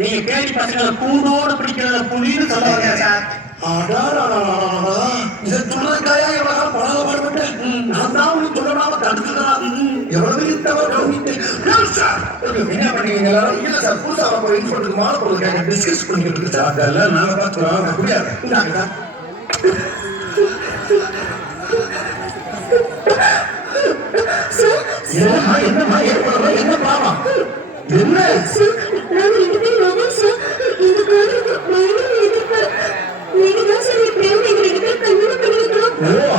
நீங்க கேடி பசங்களை கூண்டோடு பிடிக்கிற புலின்னு சொல்லுவாங்க சார். இதை சொல்றதுக்காயா எவ்வளவு பணம் பாடுபட்டேன். நான் தான் ஒண்ணு சொல்லலாம தடுத்துக்கலாம். எவ்வளவு என்ன பண்ணீங்களா? இல்ல சார், புதுசா இன்ஃபோட்டுக்கு மாலை பொருளுக்காக டிஸ்கஸ் பண்ணிக்கிட்டு இருக்கு சார். அதெல்லாம் நாங்க பார்த்துக்கலாம். முடியாது. என்னம்மா ஏற்படுறோம்? என்ன பாவம்? என்ன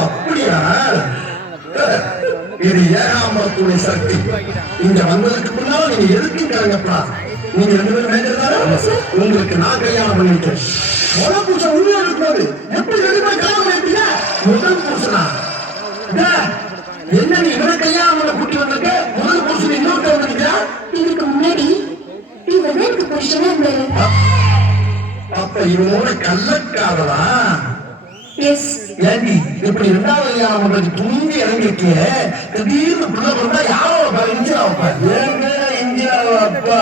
அப்படியா? இது ஏகாம்பரத்துடைய சக்தி. இங்க வந்ததுக்கு முன்னால் நீங்க எதுக்குங்கிறப்பா? நீங்க 2 பேரும் மேஜர். உங்களுக்கு நான் கல்யாணம் பண்ணிட்டேன். முதல் புருஷன் உள்ள இருக்கும்போது எப்படி 2 பேரும் கல்யாணம் பண்ணிட்டீங்க? முதல் புருஷனா? என்ன நீ இவரை கல்யாணம் பண்ண கூட்டி வந்திருக்க? முதல் புருஷன் இன்னொருத்த வந்திருக்கா? இதுக்கு முன்னாடி இவன் எனக்கு புருஷனா இருந்தாரு. அப்ப இவனோட கள்ளக்காதலா? எஸ். ஏண்டி இப்படி 2வது கல்யாணம் பண்றதுக்கு துணிஞ்சு இறங்கிருக்கிய? திடீர்னு பிள்ளை பிறந்தா யாரோ இந்தியாவப்பா? இந்தியாவா அப்பா?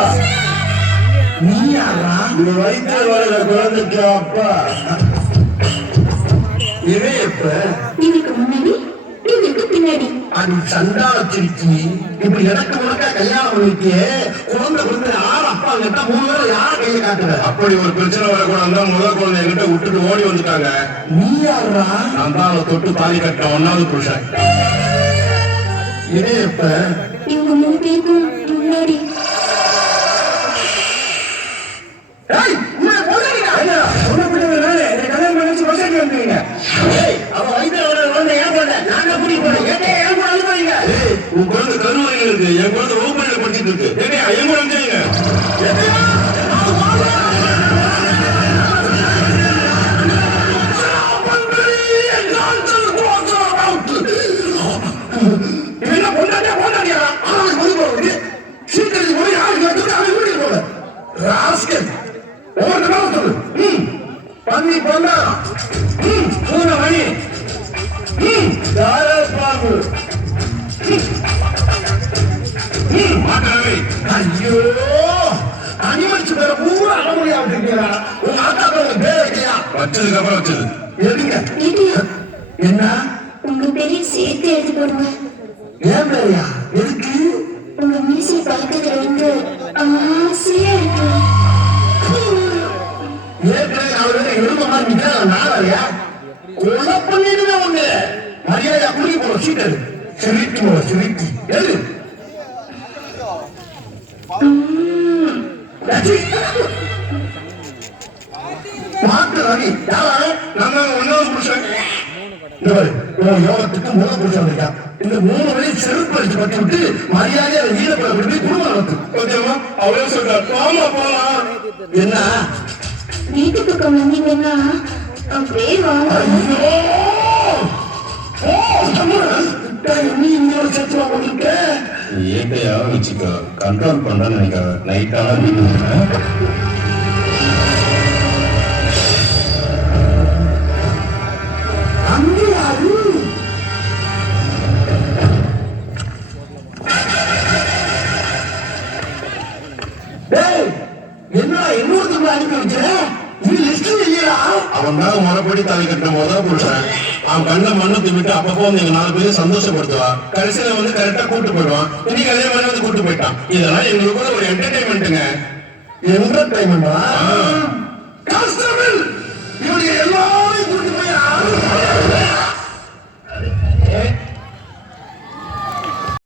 நீ யாரா? வயிற்று வர குழந்தைக்கு அப்பா. இவன் எப்ப? இதுக்கு முன்னாடி இதுக்கு பின்னாடி. அது சண்டால திருச்சி. இப்படி எனக்கு முழுக்க கல்யாணம் பண்ணிக்க குழந்தை பிறந்த யார் அப்பா கிட்ட 3 பேரும் யார கையை காட்டுற? அப்படி ஒரு பிரச்சனை வரக்கூடாது. முதல் குழந்தை என்கிட்ட விட்டுட்டு ஓடி வந்துட்டாங்க. நீ யாரா? நான் தான் அவளை தொட்டு தாலி கட்ட 1வது புருஷன். இவன் எப்ப? இவங்க 3 பேருக்கும் முன்னாடி. உன் குழந்தை கருவறையில் இருக்கு. என் குழந்தை வகுப்பறையில படிச்சுட்டு இருக்கு. என் கூட ஐயோ, அனிமல்ஸ் பேர பூரா அடமொழியா விட்டுருக்கீங்களா? உங்க ஆத்தாக்கள் பேர் வைக்கலையா? வச்சதுக்கு அப்புறம் வச்சது. எதுங்க? என்ன? உங்க பேரையும் சேர்த்து எழுதி போடுவேன். ஏன் பேரையா? எதுக்கு? உங்க மீசை பழக்கத்துல இருந்து ஆசையா இருக்கு. ஏற்கனவே அவரு எழுத மாதிரி நான் வரையா கொலை பண்ணிடுவேன். ஒண்ணு மரியாதையா குடிக்க போற சீட்டு சிரிக்கு போற சிரிக்கு எது? மாட்டு ரவி யாரா? நான் 1வது புருஷன். யோகத்துக்கு முதல் புருஷன் இருக்கா? இந்த 3 வரையும் செருப்பு அடிச்சு பட்டி விட்டு மரியாதையா ஈழப்பட விட்டு குடும்பம் நடத்து. கொஞ்சமா அவரே சொல்றாரு, ஆமா போலாம். என்ன வீட்டு பக்கம் வந்தீங்கன்னா அப்படியே வாங்க. இயற்கையா வச்சுக்கோ, கண்ட்ரோல் பண்றேன்னு நினைக்காத. நைட்டான அவன் தான் முறைப்படி தாலி கட்டின முதல் புருஷன். அவன் கண்ண மண்ணு தின்னுட்டு அப்பப்போ வந்து எங்க 4 பேரும் சந்தோஷப்படுத்துவா. கடைசியில வந்து கரெக்டா கூட்டு போயிடுவான். இன்னைக்கு அதே மாதிரி வந்து கூட்டு போயிட்டான். இதெல்லாம் எங்களுக்கு ஒரு என்டர்டைன்மெண்ட்டுங்க. என்டர்டைன்மெண்டா?